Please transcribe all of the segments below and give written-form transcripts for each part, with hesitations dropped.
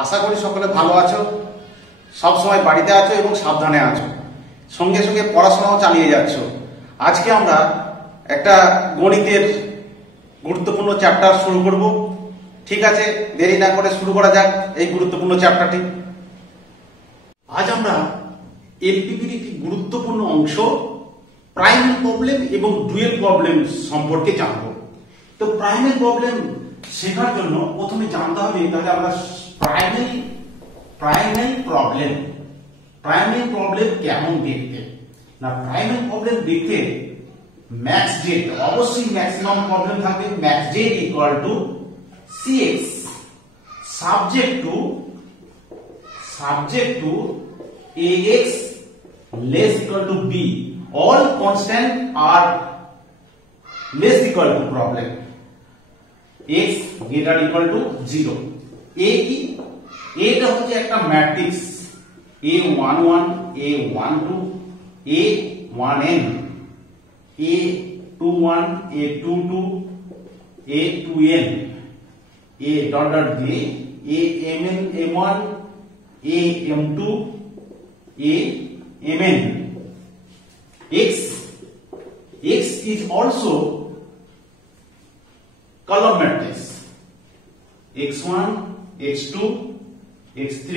আশা করি সকলে ভালো আছো, সব সময় বাড়িতে আছো এবং সাবধানে আছো, সঙ্গে সঙ্গে পড়াশোনাও চালিয়ে যাচ্ছ। আজকে আমরা একটা গণিতের গুরুত্বপূর্ণ চ্যাপ্টার শুরু করব। ঠিক আছে, দেরি না করে শুরু করা যাক এই গুরুত্বপূর্ণ চ্যাপ্টারটি। আজ আমরা এলপিপির একটি গুরুত্বপূর্ণ অংশ প্রাইমারি প্রবলেম এবং ডুয়েল প্রবলেম সম্পর্কে জানব। তো প্রাইমারি প্রবলেম শেখার জন্য প্রথমে জানতে হবে তাহলে আমরা প্রাইমারি প্রবলেম কেমন দেখতে না। প্রাইমারি প্রবলেম দেখতে ম্যাক্স জেড, অবশ্যই ম্যাক্সিমাম প্রবলেম থাকবে। Max Z equal to cx subject to ax less equal to b, all constant are less equal to problem, x greater equal to 0। a কি? এটা হচ্ছে একটা matrix a11 a12 a1n a21 a22 a2n a dot dot দিয়ে amn m1 am2 amn। x is also column matrix x1 x2 x3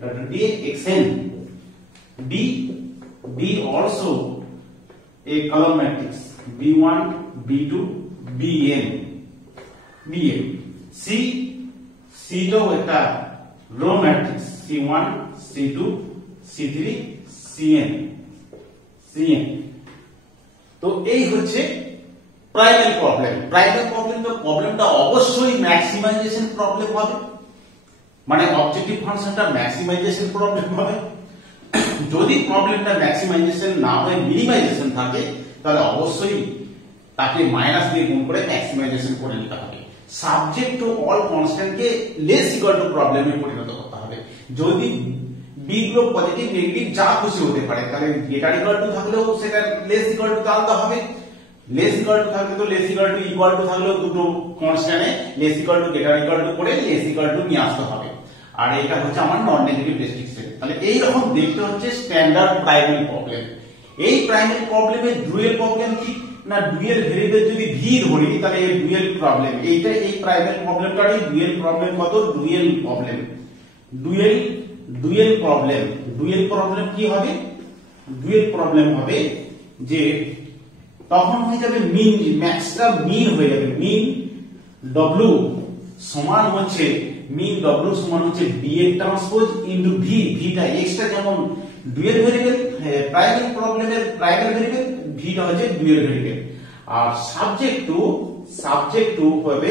dot dot দিয়ে xn। b also a column matrix b1 b2 bn। c টাও একটা row matrix c1 c2 c3 cn। তো এই হচ্ছে primary problem. প্রবলেমটা অবশ্যই maximisation problem হবে, মানে অবজেক্টিভ ফাংশনটা ম্যাক্সিমাইজেশন প্রবলেম হবে। যদি প্রবলেমটা ম্যাক্সিমাইজেশন না হয়ে মিনিমাইজেশন থাকে তাহলে অবশ্যই তাকে মাইনাস দিয়ে গুণ করে ম্যাক্সিমাইজেশন করে নিতে হবে। সাবজেক্ট টু অল কনস্ট্যান্টকে লেস ইকুয়াল টু প্রবলেমে পরিণত করতে হবে। যদি বি গুলো পজিটিভ নেগেটিভ যা খুশি হতে পারে, তাহলে গ্রেটার ইকুয়াল টু থাকলেও সেটা লেস ইকুয়াল টু আনতে হবে। লেস ইকুয়াল টু থাকলে তো লেস ইকুয়াল টু থাকলেও দুটো কনস্ট্যান্টে less equal to greater equal to করে লেস ইকুয়াল টু নিয়ে আসতে হবে। আর এটা হচ্ছে আমার নন নেগেটিভ রেস্ট্রিকশন। তাহলে এই রকম দেখতে হচ্ছে স্ট্যান্ডার্ড প্রাইমারি প্রবলেম। এই প্রাইমারি প্রবলেমের ডুয়েল প্রবলেম কি না, ডুয়েল ভেরিয়েবল যদি ভি ধরি তাহলে এই ডুয়েল প্রবলেম, এইটা এই প্রাইমারি প্রবলেমটারই ডুয়েল প্রবলেম। কত? ডুয়েল প্রবলেম কি হবে? ডুয়েল প্রবলেম হবে যে তখন হয়ে যাবে মিন, ম্যাক্সটা মিন হয়ে যাবে। মিন ডব্লিউ সমান হচ্ছে bn ট্রান্সপোজ ইনটু ভি। ভিটা এক্সটা যেমন ডুয়েল ভেরিয়েবল, প্রাইমারি প্রবলেমের প্রাইমারি ভেরিয়েবল, ভিটা হচ্ছে ডুয়েল ভেরিয়েবল। আর সাবজেক্ট টু হবে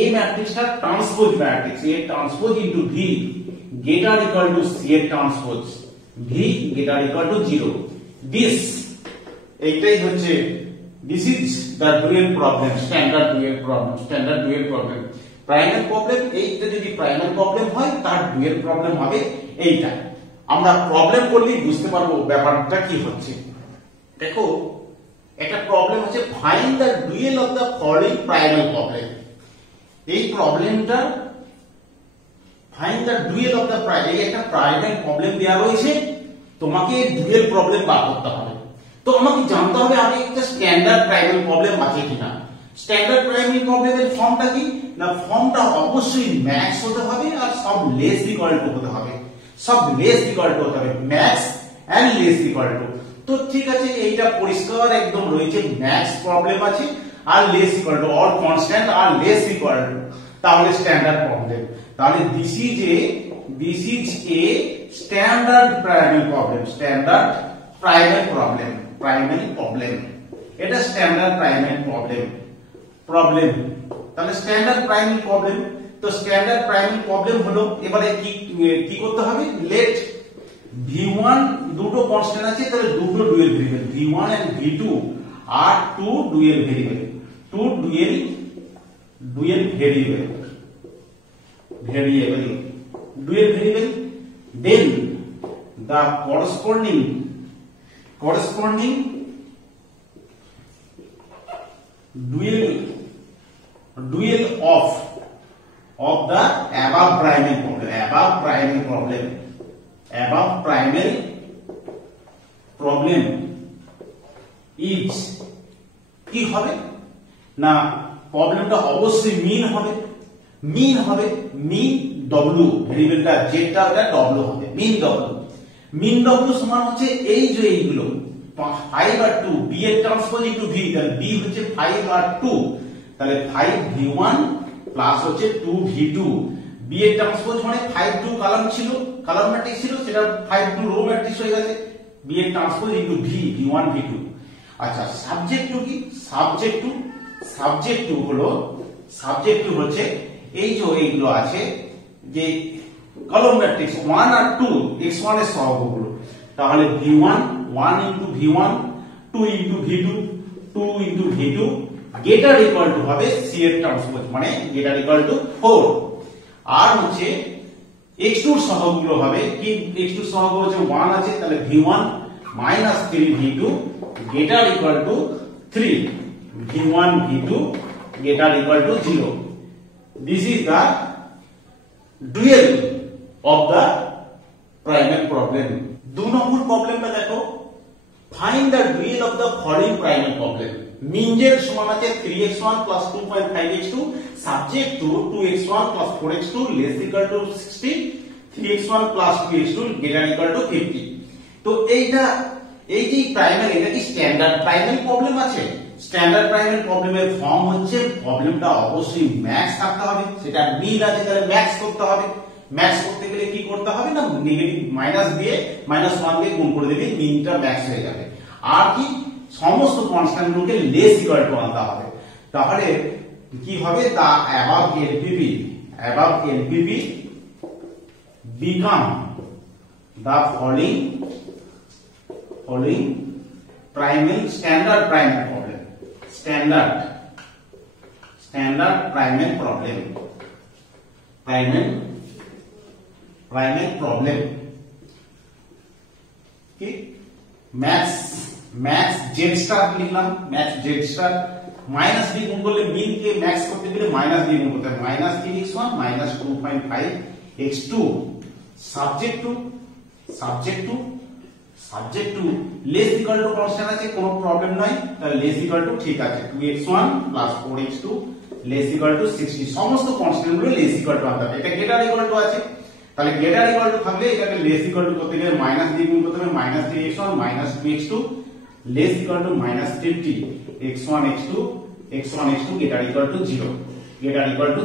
এ ম্যাট্রিক্সটা transpose matrix, A transpose into V greater equal to C এর transpose, V greater equal to 0। এইটাই হচ্ছে this is the dual problem, standard dual problem. Primary problem এইটা যদি প্রাইমারি প্রবলেম হয় তার ডুয়েল প্রবলেম হবে এইটা। আমরা প্রবলেম করলেই বুঝতে পারবো ব্যাপারটা কি হচ্ছে। দেখো, একটা প্রবলেম হচ্ছে find the dual of the following primary problem. এই প্রবলেমটা find the dual of the primary, একটা প্রাইমারি প্রবলেম দেওয়া রয়েছে, তোমাকে ডুয়েল প্রবলেম বার করতে হবে। তো আমাকে জানতে হবে আগে একটা স্ট্যান্ডার্ড প্রাইমারি প্রবলেম আছে কিনা। স্ট্যান্ডার্ড প্রাইমারি প্রবলেমের ফর্মটা কি না, ফর্মটা অবশ্যই ম্যাক্স হতে হবে আর সব লেস ইকুয়াল টু হতে হবে, max and less equal to. তো ঠিক আছে, এইটা পরিষ্কার একদম রয়েছে, ম্যাক্স প্রবলেম আছে আর less equal to, all constant আর লেস ইকুয়াল টু, তাহলে স্ট্যান্ডার্ড প্রবলেম। তাহলে this is a standard primary problem. এটা স্ট্যান্ডার্ড প্রাইমারি প্রবলেম। তাহলে স্ট্যান্ডার্ড প্রাইমারি প্রবলেম। তো স্ট্যান্ডার্ড প্রাইমারি প্রবলেম হলো, এবারে কি করতে হবে, লেট v1 দুটো কনস্ট্যান্ট আছে, তাহলে দুটো dual variable v1 and v2 আর two dual variable. then the corresponding dual of the above primary problem. Above primal problem is কি হবে না, প্রবলেমটা অবশ্যই মিন হবে ডব্লিউ, ভেরিয়েবলটা জেডটা ওটা ডব্লিউ হবে, মিন ডব্লিউ সমান হচ্ছে এই যে এইগুলো 5 আর 2 বি এর ট্রান্সপোজ ইনটু ভি, তাহলে বি হচ্ছে 5 আর 2, তাহলে 5v1 প্লাস হচ্ছে 2v2, বি এর ট্রান্সপোজ মানে 5 2 কলাম ম্যাট্রিক্স ছিল, সেটা 5 2 রো ম্যাট্রিক্স হয়ে গেছে, বি এর transpose into V v1 v2। আচ্ছা সাবজেক্ট টু কি, সাবজেক্ট টু হচ্ছে এই যে এইগুলো আছে যে কলাম ম্যাট্রিক্স 1 আর 2 x1 এর সহগগুলো, তাহলে v1 1 into v1 2 into v2 2 into v2 গেটার equal to হবে c এর ট্রান্সপোজ মানে গেটার ইকুয়াল টু 4, আর হচ্ছে x2 এর সহগগুলো হবে কি, x2 এর সহগ হচ্ছে 1 আছে, তাহলে v1 minus 3v2 গেটার equal to 3, v1 v2 গেটার equal to 0। This is the dual of the primal problem। 2 নম্বর প্রবলেমটা দেখো, find the dual of the following primal problem। মিনজের সমান আছে 3x1 plus 2.5x2 subject to 2x1 plus 4x2 less equal to 60, 3x1 plus 2x2 greater equal to 50। তো এইটা এই যে primal, এটা কি স্ট্যান্ডার্ড প্রাইমাল প্রবলেম আছে? স্ট্যান্ডার্ড প্রাইমাল প্রবলেমের ফর্ম হচ্ছে প্রবলেমটা অবশ্যই ম্যাক্স থাকতে হবে, সেটা মিন আছে তাহলে ম্যাক্স করতে হবে, ম্যাক্স করতে গেলে কি করতে হবে না, নেগেটিভ মাইনাস দিয়ে -1 দিয়ে গুণ করে দিলে মিনটা ম্যাক্স হয়ে যাবে, আর কি সমস্ত কনস্ট্যান্ট গুলোকে লেস ইকুয়াল টু আনতে হবে, তাহলে কি হবে, the above LPP become the following primal standard primal problem, standard primal problem কি, ম্যাক্স জেড স্টার লিখলাম, max Z star minus B গুণ করলে মিন কে ম্যাক্স করতে গেলে মাইনাস বি গুণ করতে হবে, -3x1 -2.5x2 subject to less equal to constant আছে, কোনো প্রবলেম নাই, তাহলে লেস ইকুয়াল টু ঠিক আছে, 2x1 4x2 less equal two 60, সমস্ত কনস্ট্যান্ট গুলো লেস ইকুয়াল টু আনতে হবে, এটা গেটার ইকুয়াল টু আছে, তাহলে গেটার ইকুয়াল টু থাকলে এটাকে লেস ইকুয়াল টু করতে গেলে মাইনাস দিয়ে গুণ করতে হবে, -3x1 -2x2 less equal two -50, x1 x2 গেটার equal to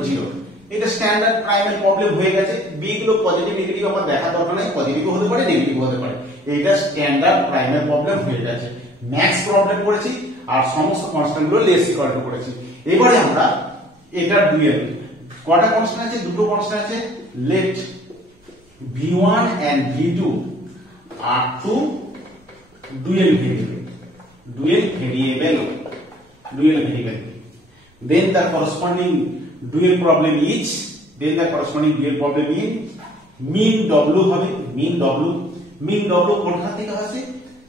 0, এটা স্ট্যান্ডার্ড প্রাইমাল প্রবলেম হয়ে গেছে। বি গুলো পজিটিভ নেগেটিভ আমার দেখা দরকার নাই, পজিটিভ হতে পারে নেগেটিভ হতে পারে, এটা স্ট্যান্ডার্ড প্রাইমাল প্রবলেম হয়ে গেছে। ম্যাক্স প্রবলেম করেছি আর সমস্ত কনস্ট্যান্ট গুলো লেস ইকুয়াল টু করেছি। এবারে আমরা এটা ডুয়েল, কয়টা কনস্ট্যান্ট আছে, দুটো কনস্ট্যান্ট আছে, late v1 and v2 are two dual variable, then the corresponding dual problem is mean w হবে, mean w কোনখান থেকে আসে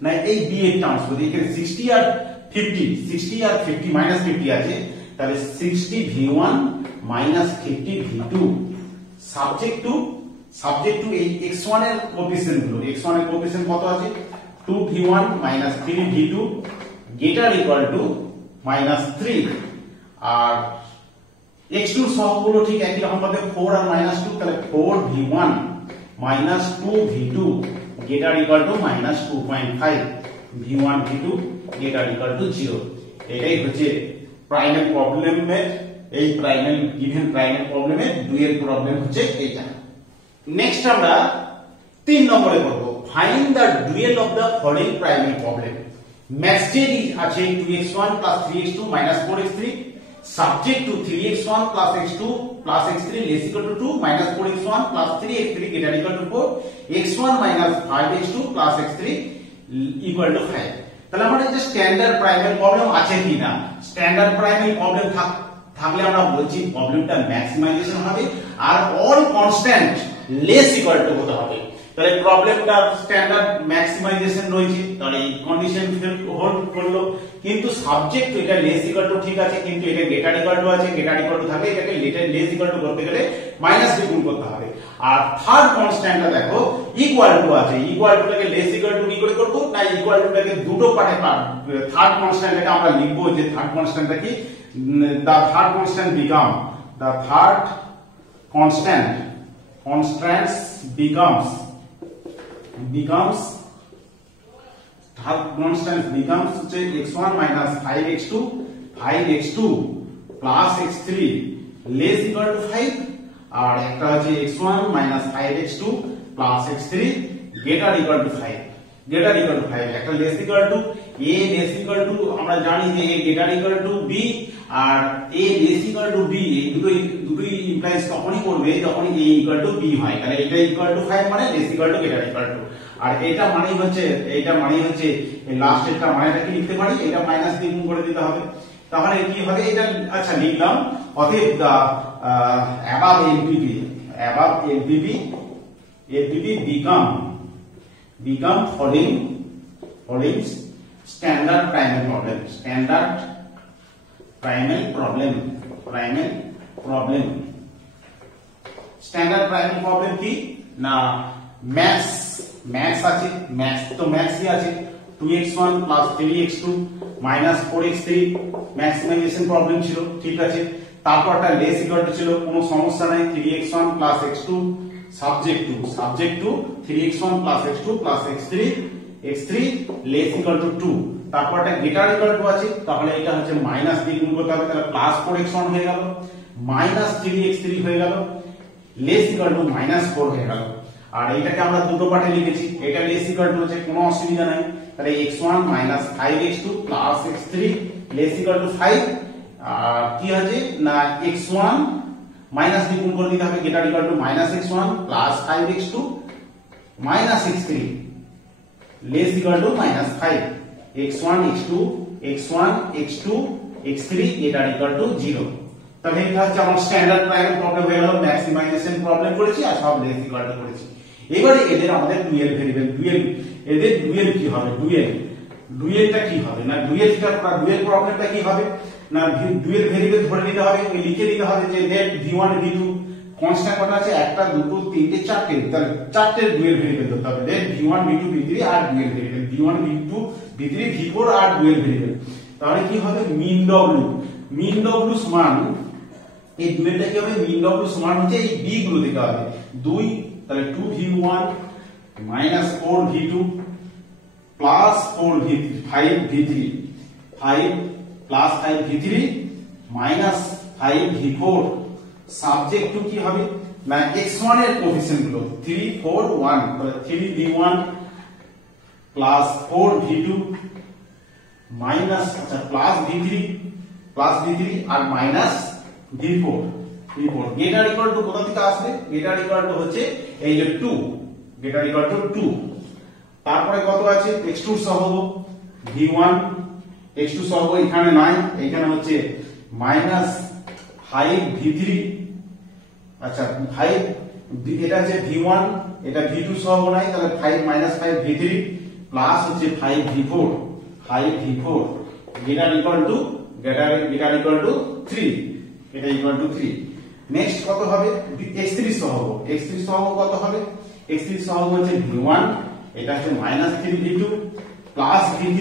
না, এই b এর ট্রান্সপোজ, এখানে 60 আর 50 মাইনাস 50 আছে, তাহলে 60 v1 minus 50 v2 subject to এই x1 এর কোএফিসিয়েন্ট গুলো, x1 এর কোএফিসিয়েন্ট কত আছে 2v1 minus 3v2 greater equal to -3, R x2 সহগগুলো ঠিক একই রকম ভাবে 4 আর -2, তাহলে 4v1 minus 2v2 greater equal to -2.5, v1 v2 greater equal to 0। এটাই হচ্ছে প্রাইমাল প্রবলেমের, এই গিভেন প্রাইমাল প্রবলেমের ডুয়াল প্রবলেম হচ্ছে এইটা। নেক্সট আমরা 3 নম্বরে করব, find the dual of the following primal problem. Max Z আছে 2x1 3x2 4x3 subject to 3x1 x2 x3 less equal to 2 4x1 3x3 greater equal to 4 x1 5x2 x3 equal to 5। তাহলে আমাদের যে standard primal problem আছে কিনা, standard primal problem থাকলে আমরা বলছি প্রবলেমটা ম্যাক্সিমাইজেশন হবে আর all constant less equal to হতে হবে। তাহলে প্রবলেমটা স্ট্যান্ডার্ড ম্যাক্সিমাইজেশন রয়েছে, তাহলে এই কন্ডিশন হোল্ড করলো, কিন্তু সাবজেক্ট এটা লেস ইকুয়াল টু ঠিক আছে, কিন্তু এটা গ্রেটার ইকুয়াল টু আছে, গ্রেটার ইকুয়াল টু থাকলে এটাকে লেস ইকুয়াল টু করতে গেলে মাইনাস দিয়ে গুণ করতে হবে। আর থার্ড কনস্ট্যান্টটা দেখো ইকুয়াল টু আছে, ইকুয়াল টুটাকে লেস ইকুয়াল টু কি করে করব না, ইকুয়াল টুটাকে দুটো পার্টে থার্ড কনস্ট্যান্টটাকে আমরা লিখবো যে থার্ড কনস্ট্যান্টটা কি, the third constant become the third constants becomes third constant becomes হচ্ছে x1 minus 5x2 plus x3 less equal to 5, আর একটা হচ্ছে x1 minus 5x2 plus x3 greater equal to 5, greater equal to 5, একটা less equal to a less equal to আমরা জানি যে a greater equal to b, R a less equal to b এই দুটোই implies তখনই করবে যখন a equal to b হয়, তাহলে এটা equal to 5 মানে less equal to greater equal to, আর এটা মানেই হচ্ছে এই লাস্টেরটা মানেটা কি লিখতে পারি, এটা মাইনাস দিয়ে গুণ করে দিতে হবে, তাহলে কি হবে এটা আচ্ছা লিখলাম, অতএব দা above LPP become following standard primal problem, standard primal problem কি না, ম্যাথস আছে, ম্যাথসই আছে 2x1 plus 3x2 minus 4x3 maximisation problem ছিল, ঠিক আছে, তারপরটা লেস ইকুয়াল টু ছিল, কোনো সমস্যা নাই, 3x1 plus x2 subject to 3x1 plus x2 plus x3 less equal to 2, তারপরটা গ্রেটার ইকুয়াল টু আছে, তাহলে এটা হচ্ছে মাইনাস দিয়ে গুণ করতে হবে, তাহলে প্লাস 4x1 হয়ে গেল, মাইনাস 3x3 হয়ে গেল, লেস ইকুয়াল টু মাইনাস 4 হয়ে গেল, আর এটাকে আমরা দুটো পার্টে লিখেছি, এটা লেস ইকুয়াল টু হচ্ছে কোনো অসুবিধা নাই, তাহলে x1 minus 5x2 plus x3 less equal to 5, আর কি আছে না x1 মাইনাস দিয়ে গুণ করে দিতে হবে, greater equal to minus x1 plus 5x2 minus x3 less equal to minus 5, x1 x2 x3 greater equal to 0, তাহলে এটা হচ্ছে আমার স্ট্যান্ডার্ড প্রাইমাল প্রবলেম হয়ে গেল, ম্যাক্সিমাইজেশন প্রবলেম করেছি আর সব লেস ইকুয়াল টু করেছি। এবারে এদের আমাদের ডুয়েল ভেরিয়েবল, এদের ডুয়েল কি হবে, ডুয়েলটা কি হবে না, ডুয়েল প্রবলেমটা কি হবে না, ডুয়েল ভেরিয়েবল ধরে নিতে হবে, লিখে দিতে হবে যে দেট v1 v2 কনস্ট্যান্ট কত আছে, একটা দুটো তিনটে চারটে, তাহলে চারটে ডুয়েল ভেরিয়েবল ধরতে হবে, দেট v1 v2 v3 আর dual variable, v1 v2 v3 v4 আর ডুয়েল ভেরিয়েবল, তাহলে কি হবে মিন w সমান, এই ডুয়েলটা কি হবে, মিন w সমান হচ্ছে এই b গুলো দিতে হবে 2, তাহলে 2v1 minus 4v2 plus 5v3 plus 5v3 minus 5v4 subject to কি হবে না x1 এর কোএফিসিয়েন্ট গুলো 3 4 1, তাহলে 3v1 plus 4v2 minus plus v3 আর minus v4 greater equal to কোথা থেকে আসবে, গ্রেটার ইকুয়াল টু হচ্ছে এই যে 2, গ্রেটার ইকুয়াল টু 2, তারপরে কত আছে x2 সহগ v1, x2 সহগ এখানে নাই, এখানে হচ্ছে minus 5v3, আচ্ছা 5 এটা হচ্ছে v1, এটা v2 সহগ নাই, তাহলে 5 minus 5v3 প্লাস হচ্ছে 5v4 গ্রেটার ইকুয়াল টু 3, এটা ইকুয়াল টু 3। নেক্সট কত হবে x3 সহগ কত হবে, x3 সহগ হচ্ছে v1, এটা হচ্ছে minus 3v2 plus v3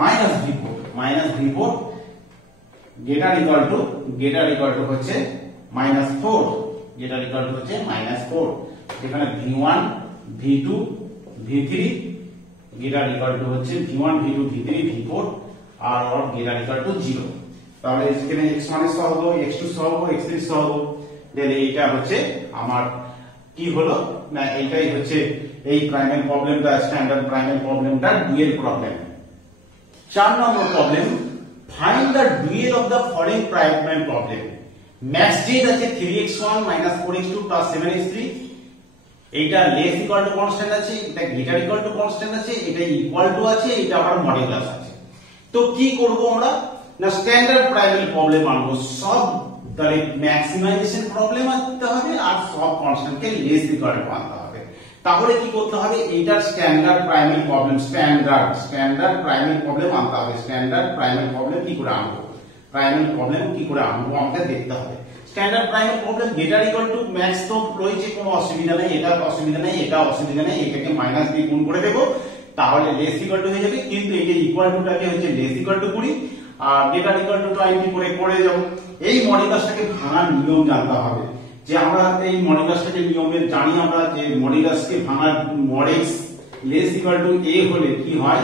minus v4 greater equal two হচ্ছে minus 4, গ্রেটার ইকুয়াল টু হচ্ছে minus 4, এখানে v1 v2 v3 greater equal two হচ্ছে v1 v2 v3 v4 R greater equal to 0, তাহলে এখানে x1 এর সহগ x2 সহগ x3 সহগ, তাহলে এটা হচ্ছে আমার কি হলো না, এইটাই হচ্ছে এই প্রাইমাল প্রবলেমটা, স্ট্যান্ডার্ড প্রাইমাল প্রবলেমটা dual problem. 4 number problem, find the dual of the following primal problem. Max Z আছে 3x1 4x2 7x3, এইটা লেস ইকুয়াল টু কনস্ট্যান্ট আছে, এটা গ্রেটার ইকুয়াল টু কনস্ট্যান্ট আছে, এটা ইকুয়াল টু আছে, এটা আবার মডুলাস আছে। তো কি করব আমরা না, স্ট্যান্ডার্ড প্রাইমাল প্রবলেম আনবো, সব তাহলে ম্যাক্সিমাইজেশন প্রবলেম আনতে হবে আর সব কনস্ট্যান্টকে লেস ইকুয়াল টু আনতে হবে। তাহলে কি করতে হবে, এইটার standard primary problem, standard primary problem আনতে হবে। স্ট্যান্ডার্ড প্রাইমারি প্রবলেম কি করে আনবো, প্রাইমারি প্রবলেম কি করে আনবো আমাকে দেখতে হবে। Standard primary problem greater equal two max তো রয়েছে, কোনো অসুবিধা নেই, এটা অসুবিধা নেই, এটা অসুবিধা নেই, এটাকে মাইনাস দিয়ে গুণ করে দেবো, তাহলে লেস ইকুয়াল টু হয়ে যাবে। কিন্তু এটা ইকুয়াল টুটাকে হচ্ছে লেস ইকুয়াল টু 20 আর গ্রেটার ইকুয়াল টু 20 করে যাব। এই মডুলাসটাকে ভাঙার নিয়ম জানতে হবে, যে আমরা এই মডুলাসটাকে নিয়মের জানি আমরা, যে মডুলাসকে ভাঙার মডেক্স লেস ইকুয়াল টু a হলে কি হয়,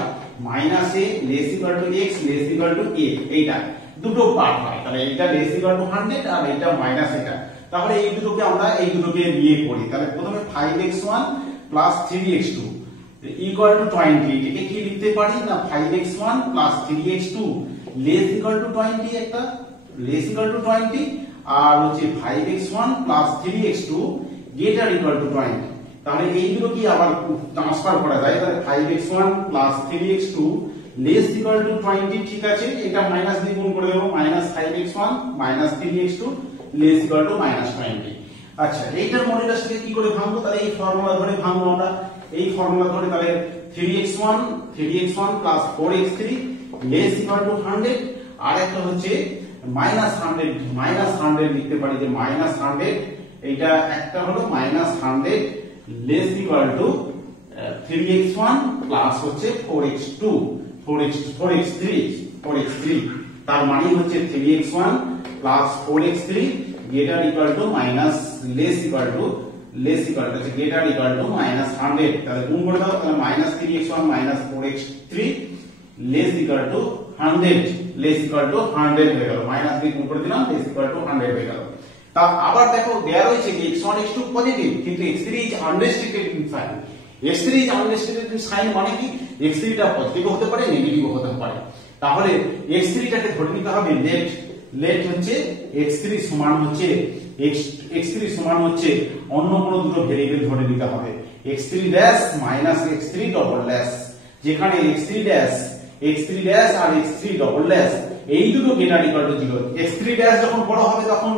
minus a less equal two x less equal two a, এইটা দুটো পার্ট হয়। তাহলে এটা লেস ইকুয়াল টু 100 আর এটা মাইনাস এটা। তাহলে এই দুটোকে আমরা এই দুটোকে নিয়ে করি। তাহলে প্রথমে 5x1 plus 3x2 equal to 20, এটাকে কি লিখতে পারি না 5x1 plus 3x2 less equal to 20, একটা লেস ইকুয়াল টু 20 আর হচ্ছে 5x1 plus 3x2 greater equal to 20। তাহলে এইগুলো কি আবার ট্রান্সফার করা যায়, তাহলে 5x1 plus 3x2 less equal to 20, ঠিক আছে, এটা মাইনাস দিয়ে গুণ করে দেব, minus 5x1 minus 3x2 less equal to minus 20। আচ্ছা, এইটার মডুলাসটাকে কি করে ভাঙবো, তাহলে এই ফর্মুলা ধরে ভাঙবো আমরা, এই ফর্মুলা ধরে। তাহলে 3x1 plus 4x3 less equal to 100 আর একটা হচ্ছে -100 লিখতে পারি, যে -100, এইটা একটা হলো -100 less equal two 3x1 plus হচ্ছে 4x3, তার মানে হচ্ছে 3x1 plus 4x3 greater equal to minus less equal to greater equal to -100। তাহলে গুণ করে দাও, তাহলে -3x1 4x3 less equal to 100 হয়ে গেল, মাইনাস দিয়ে গুণ করে দিলাম, লেস ইকুয়াল টু 100 হয়ে গেল। তা আবার দেখো দেয়া রয়েছে যে x1 x2 পজিটিভ, কিন্তু x3 is unrestricted in sign. x3 is unrestricted in sign মানে কি, x3 টা পজিটিভ হতে পারে, নেগেটিভ হতে পারে। তাহলে x3 টাকে ধরে নিতে হবে লেট হচ্ছে x3 সমান হচ্ছে অন্য কোনো দুটো ভেরিয়েবল ধরে নিতে হবে, x3 dash minus x3 double dash, যেখানে x3 ড্যাশ আর x3 ডবল ড্যাশ এই দুটো greater equal to 0। x3 dash যখন বড় হবে তখন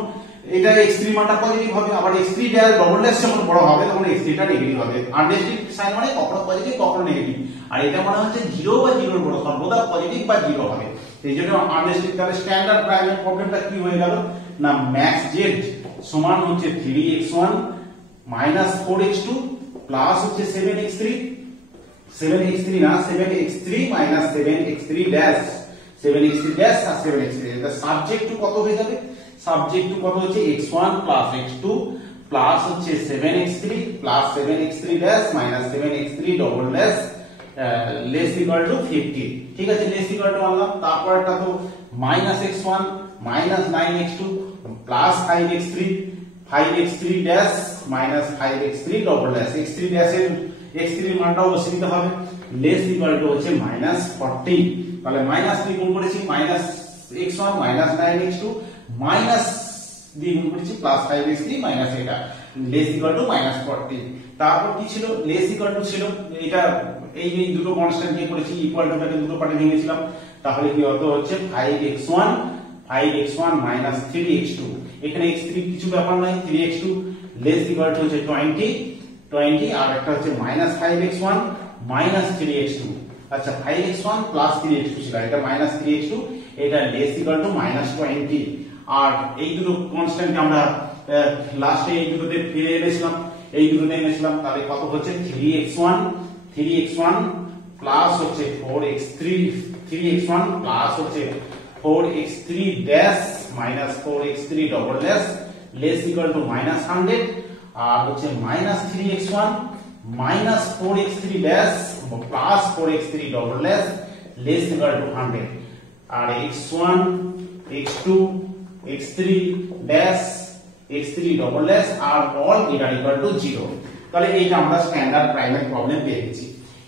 এটা x3 মানটা পজিটিভ হবে, আবার x3 ড্যাশ ডবল ড্যাশ যখন বড় হবে তখন x3 টা নেগেটিভ হবে। আনরেস্ট্রিক্টেড সাইন মানে কখনো পজিটিভ কখনো নেগেটিভ, আর এটা মানে হচ্ছে 0 বা 0 এর বড়, সর্বদা পজিটিভ বা 0 হবে। এই জন্য আনরেস্ট্রিক্টেড, তাহলে স্ট্যান্ডার্ড প্রাইমারি প্রবলেমটা কি হয়ে গেল না, ম্যাক্স জেড সমান হচ্ছে 3x1 মাইনাস 4x2 প্লাস হচ্ছে 7x3 মাইনাস 7x3 ড্যাশ আর 7x3। এটা সাবজেক্ট টু কত হয়ে যাবে, সাবজেক্ট টু কত হচ্ছে x1 প্লাস x2 প্লাস হচ্ছে 7x3 plus 7x3 dash minus 7x3 double dash less equal two 50, ঠিক আছে, লেস ইকুয়াল টু আনলাম। তারপরটা তো minus x1 minus 9x2 plus 5x3 dash minus 5x3 double dash, x3 ড্যাশের x3 এর মানটা অবশ্যই দিতে হবে, লেস ইকুয়াল টু হচ্ছে মাইনাস 40। তাহলে মাইনাস দিয়ে গুণ করেছি, minus x1 minus 9x2 minus দিয়ে গুণ করেছি প্লাস 5x3 মাইনাস এটা, লেস ইকুয়াল টু মাইনাস 40। তারপর কি ছিল, লেস ইকুয়াল টু ছিল এটা, এই যে দুটো কনস্ট্যান্ট দিয়ে করেছি, ইকুয়াল টুটাকে দুটো পার্টে ভেঙেছিলাম, তাহলে কি হতো হচ্ছে 5x1 মাইনাস 3x2, এখানে x3 কিছু ব্যাপার নাই, 3x2 লেস ইকুয়াল টু হচ্ছে 20 আর একটা হচ্ছে মাইনাস 5x1 মাইনাস 3x2। আচ্ছা, 5x1 প্লাস 3x2 ছিল, এটা মাইনাস 3x2, এটা লেস ইকুয়াল টু মাইনাস 20। আর এই দুটো কনস্ট্যান্ট আমরা লাস্টে এই দুটোতে ফিরে এনেছিলাম, তাহলে কত হচ্ছে 3x1 প্লাস হচ্ছে 3x1 প্লাস হচ্ছে 4x3 dash minus 4x3 double dash less equal to minus 100 আর হচ্ছে minus 3x1 minus 4x3 dash plus 4x3 double dash less equal to 100 আর x1 x2 x3 dash x3 double dash আর all greater equal to 0। তাহলে এইটা আমরা standard primary problem পেয়ে গেছি।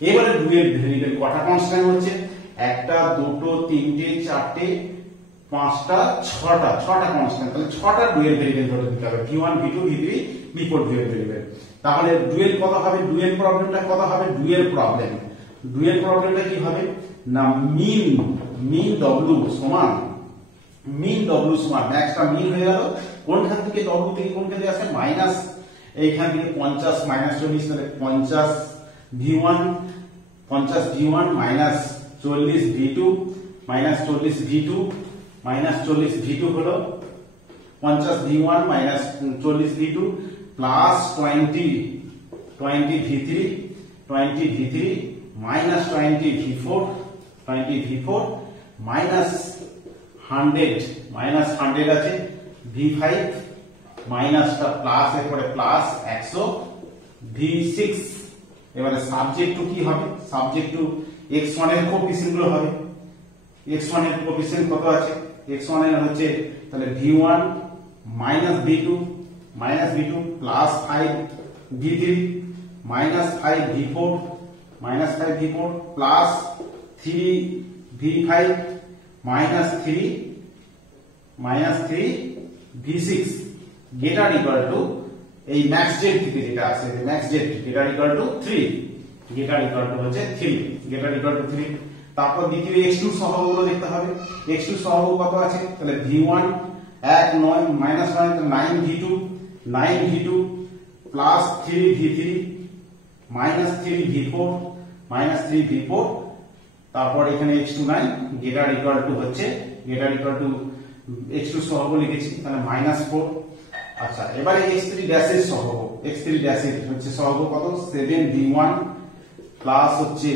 এবারে ডুয়েল ভেরিয়েবল কটা কনস্ট্যান্ট হচ্ছে, একটা দুটো তিনটে চারটে পাঁচটা ছটা কনস্ট্যান্ট, তাহলে ছটা ডুয়েল ভেরিয়েবল ধরে দিতে হবে, v1 v2 v3 v4 dual variable. তাহলে ডুয়েল কত হবে, ডুয়েল প্রবলেমটা কত হবে, ডুয়েল প্রবলেমটা কি হবে না, মিন w সমান ম্যাক্সটা মিন হয়ে গেল, কোনখান থেকে w থেকে কোনখানে আসে এইখান থেকে 50 মাইনাস 40 তাহলে 50 v1 minus 40 v2 minus 40 v2 minus 40 v2 হলো 50 v1 minus 40 v2 plus 20 v3 minus 20 v4 minus 100 আছে v5 মাইনাসটা প্লাস এরপরে প্লাস 100 v6 এবারে সাবজেক্ট টু কি হবে সাবজেক্ট টু x1 এর কোএফিসিয়েন্ট গুলো হবে x1 এর কোএফিসিয়েন্ট কত আছে x1 এর হচ্ছে তাহলে v1 minus v2 plus 5 v3 minus 5 v4 plus 3 v5 minus 3 v6 গেটার equal to এই ম্যাক্স জেড থেকে যেটা আছে max Z গেটার equal to 3 গেটার equal to হচ্ছে 3 তারপর দ্বিতীয় x2 সহগগুলো দেখতে হবে x2 সহগ কত আছে তাহলে v1 9 minus 9 v2 plus 3 v3 minus 3 v4 তারপর এখানে x2 9 গেটার ইকুয়াল টু x2 সহগ লিখেছি তাহলে -4 আচ্ছা এবারে x3 ড্যাশের সহগ x3 ড্যাশের হচ্ছে সহগ কত 7v1 প্লাস হচ্ছে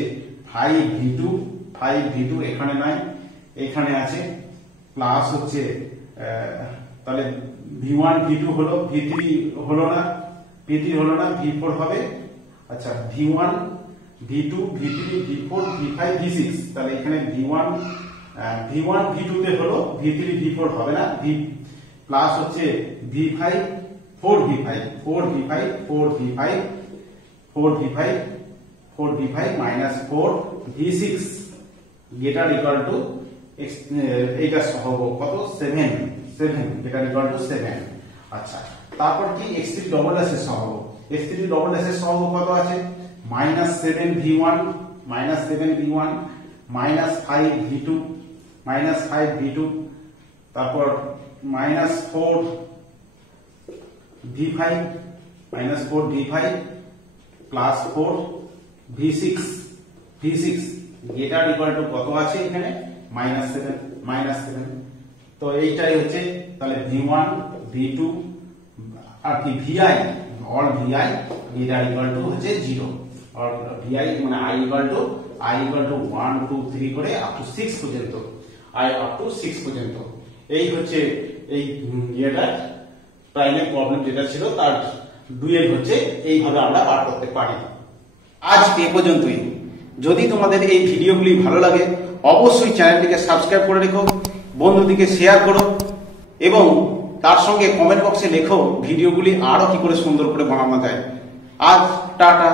5v2 এখানে নাই এখানে আছে প্লাস হচ্ছে তাহলে v1 v2 হলো v3 হলো না v4 হবে আচ্ছা v1 v2 v3 v4 v5 v6 তাহলে এখানে v1 v2 তে হলো v3 v4 হবে না v প্লাস হচ্ছে v5 4v5 minus 4v6 গেটার equal to এইটা সহগ কত 7 গেটার ইকুয়াল টু 7 আচ্ছা তারপর কি x3 ডবল ড্যাশের সহগ কত আছে -7v1 মাইনাস 5v2 তারপর -4v5 plus 4v6 গেটার equal to কত আছে এখানে -7 তো এইটাই হচ্ছে তাহলে v1 v2 আর কি vi all vi গেটার equal to হচ্ছে 0 আর vi মানে i ইকুয়াল টু 1 2 3 করে আপ টু 6 পর্যন্ত পর্যন্ত এই হচ্ছে এই ইয়েটা প্রাইমের প্রবলেম যেটা ছিল তার ডুয়েল হচ্ছে এইভাবে আমরা বার করতে পারি আজ এ পর্যন্তই যদি তোমাদের এই ভিডিওগুলি ভালো লাগে অবশ্যই চ্যানেলটিকে সাবস্ক্রাইব করে রেখো বন্ধুদেরকে শেয়ার করো এবং তার সঙ্গে কমেন্ট বক্সে লেখো ভিডিওগুলি আরো কি করে সুন্দর করে বানানো যায় আজ টাটা।